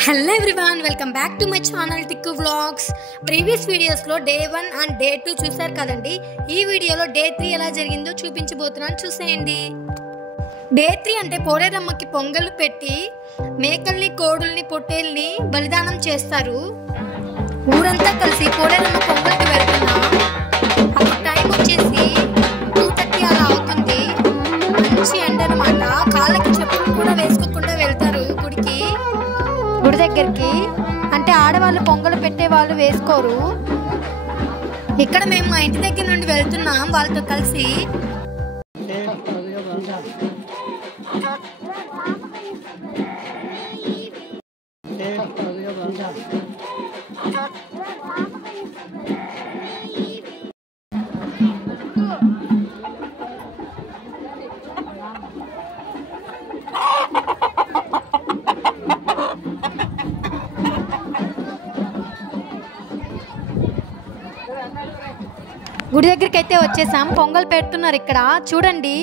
Hello everyone, welcome back to my channel Tikku vlogs. Previous వీడియోస్లో day 1 and day 2 చూసారు కదండి. ఈ వీడియోలో డే 3 ఎలా జరిగిందో చూపించబోతున్నాను, చూసేయండి. డే 3 అంటే పోలేరమ్మకి పొంగలు పెట్టి మేకల్ని, కోడుల్ని, పొట్టేల్ని బలిదానం చేస్తారు. ఊరంతా కలిసి పోలేరమ్మ పొంగల్కి వెళ్తున్నాం. అప్పుడు టైం వచ్చేసి 2:30 అలా అవుతుంది. మంచి ఎండ అనమాట. కాళ్ళకి చెప్పులు కూడా వేసుకోకుండా వెళ్తారు గుడి దగ్గరికి. అంటే ఆడవాళ్ళు పొంగలు పెట్టే వాళ్ళు వేసుకోరు. ఇక్కడ మేము మా ఇంటి దగ్గర నుండి వెళ్తున్నాం వాళ్ళతో కలిసి. గుడి దగ్గరికి అయితే వచ్చేసాం. పొంగల్ పెడుతున్నారు ఇక్కడ, చూడండి.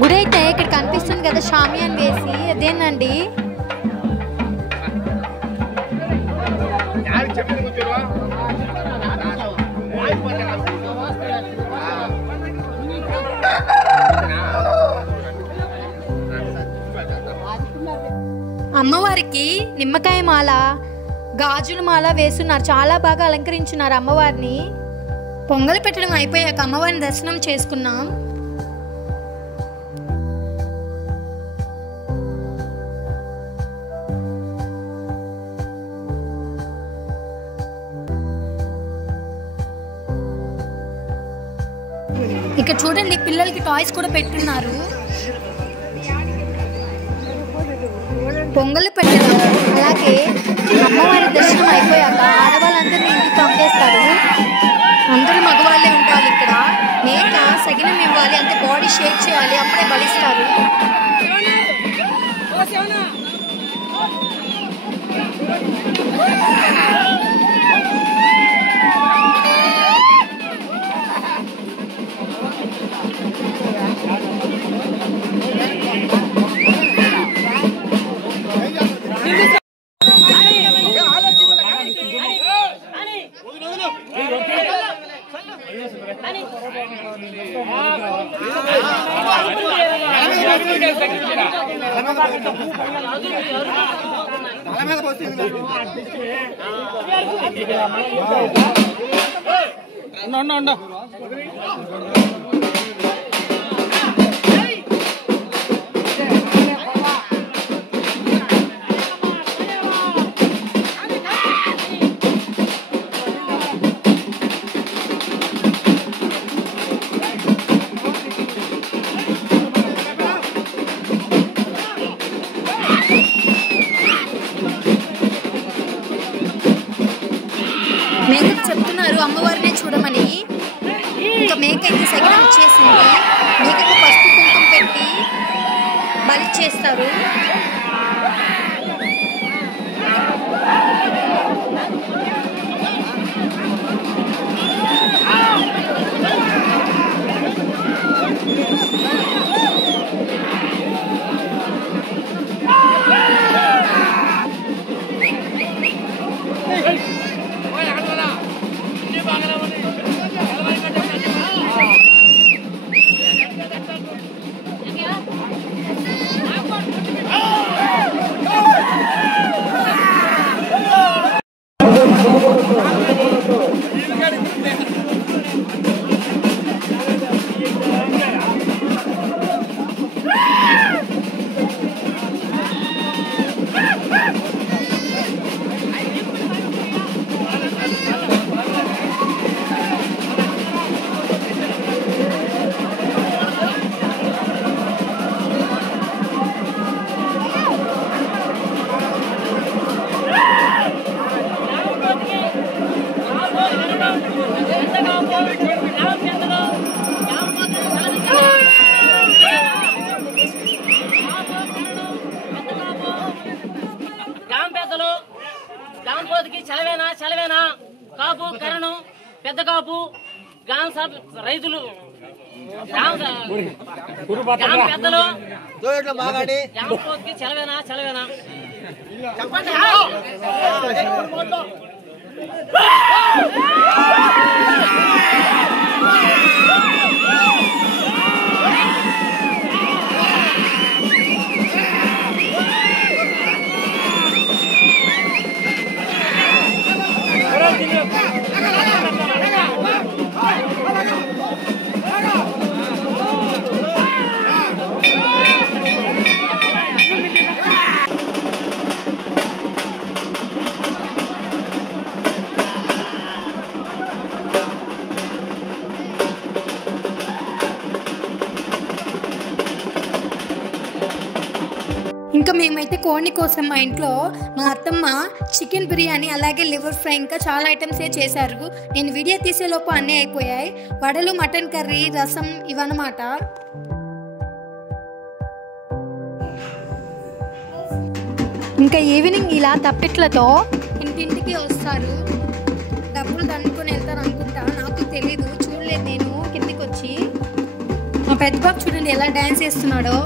గుడి అయితే ఇక్కడ కనిపిస్తుంది కదా, షామియాన్ వేసి, అదేనండి. అమ్మవారికి నిమ్మకాయ మాల, గాజుల మాల వేస్తున్నారు. చాలా బాగా అలంకరించున్నారు అమ్మవారిని. పొంగలు పెట్టడం అయిపోయాక అమ్మవారిని దర్శనం చేసుకున్నాం. ఇక్కడ చూడండి, పిల్లలకి టాయ్స్ కూడా పెట్టున్నారు. పొంగలు పెట్టడం, అలాగే అమ్మవారి దర్శనం అయిపోయాక ఆడవాళ్ళందరినీ ఇంటికి పంపేస్తారు. అందరూ మగవాళ్ళే ఉండాలి ఇక్కడ. మేక సగినం ఇవ్వాలి, అంటే బాడీ షేక్ చేయాలి, అప్పుడే బలిస్తారు. మేకకు చెప్తున్నారు అమ్మవారినే చూడమని. ఇంకా మేక అయితే సగినం వచ్చేసింది. మేకకు పసుపు కుంకుమ పెట్టి బలి చేస్తారు. పెద్ద కాపు గ్రామ సభ రైతులు గ్రామ పెద్దలు చెలవేనా చెప్పండి. ఇంకా మేమైతే కోడిని కోసం మా ఇంట్లో మా అత్తమ్మ చికెన్ బిర్యానీ అలాగే లివర్ ఫ్రై ఇంకా చాలా ఐటమ్స్ చేశారు. నేను వీడియో తీసేలోపు అన్నీ అయిపోయాయి. వడలు, మటన్ కర్రీ, రసం ఇవన్నమాట. ఇంకా ఈవినింగ్ ఇలా తప్పిట్లతో ఇంటింటికి వస్తారు. డబ్బులు దండుకొని వెళ్తారు అనుకుంటా, నాకు తెలీదు, చూడలేదు నేను కిందికి వచ్చి. మా పెద్ద బాబు చూడండి ఎలా డ్యాన్స్ చేస్తున్నాడో.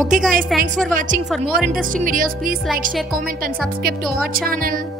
Okay guys, thanks for watching. For more interesting videos, please like, share, comment and subscribe to our channel.